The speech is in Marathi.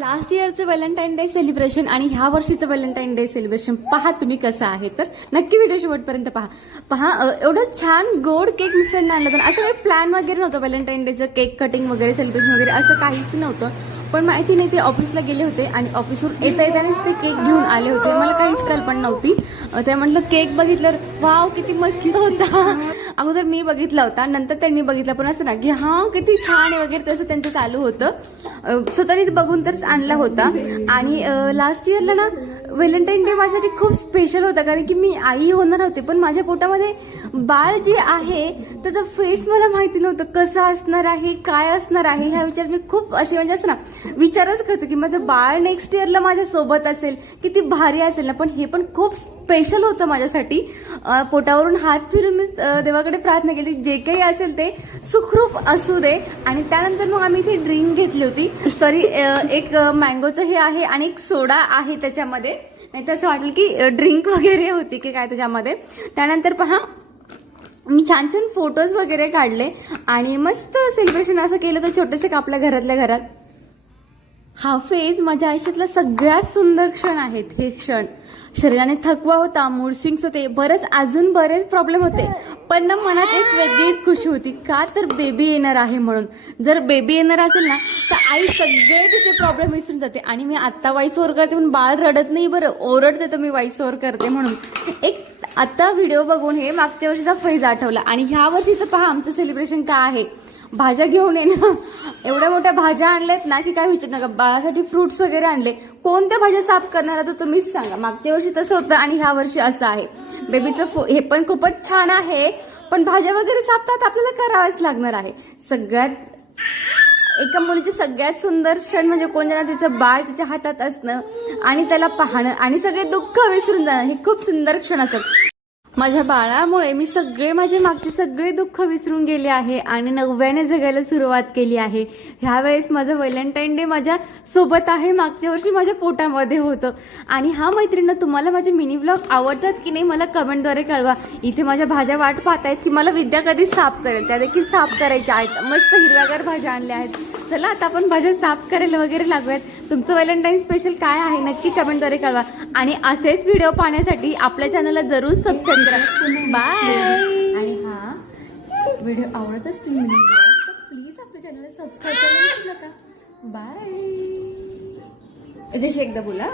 लास्ट इयरचं व्हॅलेंटाईन डे सेलिब्रेशन आणि ह्या वर्षीचं व्हॅलेंटाईन डे सेलिब्रेशन पहा तुम्ही कसं आहे. तर नक्की व्हिडिओ शेवटपर्यंत पहा एवढं छान गोड केक मिसळून आणलं. तर असं काही प्लॅन वगैरे नव्हतं व्हॅलेंटाईन डेचं केक कटिंग वगैरे सेलिब्रेशन वगैरे असं काहीच नव्हतं. पण माहिती नाही ते ऑफिसला गेले होते आणि ऑफिसवरून येतानाच ते केक घेऊन आले होते. मला काहीच कल्पना नव्हती. ते म्हटलं केक बघितल्यावर वाव किती मस्त होता. अगोदर मी बघितला होता नंतर त्यांनी बघितला पण असं ना की हा किती छान आहे वगैरे तसं त्यांचं चालू होतं. स्वतःनीच बघून तरच आणला होता. आणि लास्ट इयरला ना व्हॅलेंटाईन डे माझ्यासाठी खूप स्पेशल होता कारण की मी आई होणार होते. पण माझ्या पोटामध्ये बाळ जे आहे त्याचा फेस मला माहिती नव्हतं कसं असणार आहे काय असणार आहे. ह्या विचार मी खूप अशी म्हणजे असं ना विचारच करते की माझं बाळ नेक्स्ट इयरला माझ्या सोबत असेल किती भारी असेल ना. पण हे पण खूप स्पेशल होतं माझ्यासाठी. पोटावरून हात फिरून मी देवाकडे प्रार्थना केली जे काही असेल ते सुखरूप असू दे. आणि त्यानंतर मग आम्ही इथे ड्रिंक घेतली होती. सॉरी एक मँगोचं हे आहे आणि एक सोडा आहे त्याच्यामध्ये. नाही तर असं वाटेल की ड्रिंक वगैरे होती की काय त्याच्यामध्ये. त्यानंतर पहा मी छान छान फोटोज वगैरे काढले आणि मस्त सेलिब्रेशन असं केलं तर छोटेसे आपल्या घरातल्या घरात. हा फेज माझ्या आयुष्यातला सगळ्यात सुंदर क्षण आहेत. हे क्षण शरीराने थकवा होता, मूड स्विंग्स होते, अजून बरेच प्रॉब्लेम होते. पण ना मनात एक वेगळीच खुशी होती का तर बेबी येणार आहे म्हणून. जर बेबी येणार असेल ना तर आई सगळे तिचे प्रॉब्लेम विसरून जाते. आणि मी आत्ता वॉइस ओव्हर करते म्हणून बाळ रडत नाही बरं, ओरडते तर मी वॉइस ओव्हर करते म्हणून. एक आता व्हिडिओ बघून हे मागच्या वर्षीचा फैज आठवला. आणि ह्या वर्षीचं पहा आमचं सेलिब्रेशन काय आहे. भाज्या घेऊन येणं, एवढ्या मोठ्या भाज्या आणल्यात ना की काय विचार नका. बाळासाठी फ्रुट्स वगैरे आणले. कोणत्या भाज्या साफ करणार तर तुम्हीच सांगा. मागच्या वर्षी तसं होतं आणि ह्या वर्षी असं आहे. बेबीचं हे पण खूपच छान आहे पण भाज्या वगैरे साफ आपल्याला करावंच लागणार आहे. सगळ्यात एका मुलीचे सगळ्यात सुंदर क्षण म्हणजे कोणत्या तिचं बाळ तिच्या हातात असणं आणि त्याला पाहणं आणि सगळे दुःख विसरून जाणं हे खूप सुंदर क्षण असत. माझ्या बाळामुळे मी माझे मागचे सगळे दुःख विसरून गेले आहे आणि नव्याने जगायला सुरुवात केली आहे. ह्यावेळेस माझं व्हॅलेंटाईन डे माझ्या सोबत आहे. मागच्या वर्षी माझ्या पोटामध्ये होतं. आणि हा मैत्रिणी तुम्हाला माझे मिनी ब्लॉग आवडतात की नाही मला कमेंटद्वारे कळवा. इथे माझ्या भाज्या वाट पाहत आहेत की मला विद्या कधी साफ करेल. त्या देखील साफ करायच्या आहेत. मस्त हिरव्यागार भाज्या आणल्या आहेत. चला आता आपण भाज्या साफ करायला वगैरे लागूयात. तुमचं व्हॅलेंटाईन स्पेशल काय आहे नक्की कमेंटद्वारे कळवा. आणि असेच व्हिडिओ पाहण्यासाठी आपल्या चॅनलला जरूर सबस्क्राईब करा. बाय. आणि हा व्हिडिओ आवडत असतील मिनी ब्लॉग तर प्लीज आपल्या चॅनलला सबस्क्राईब करायला विसरू नका. बाय. अजय एकदा बोला.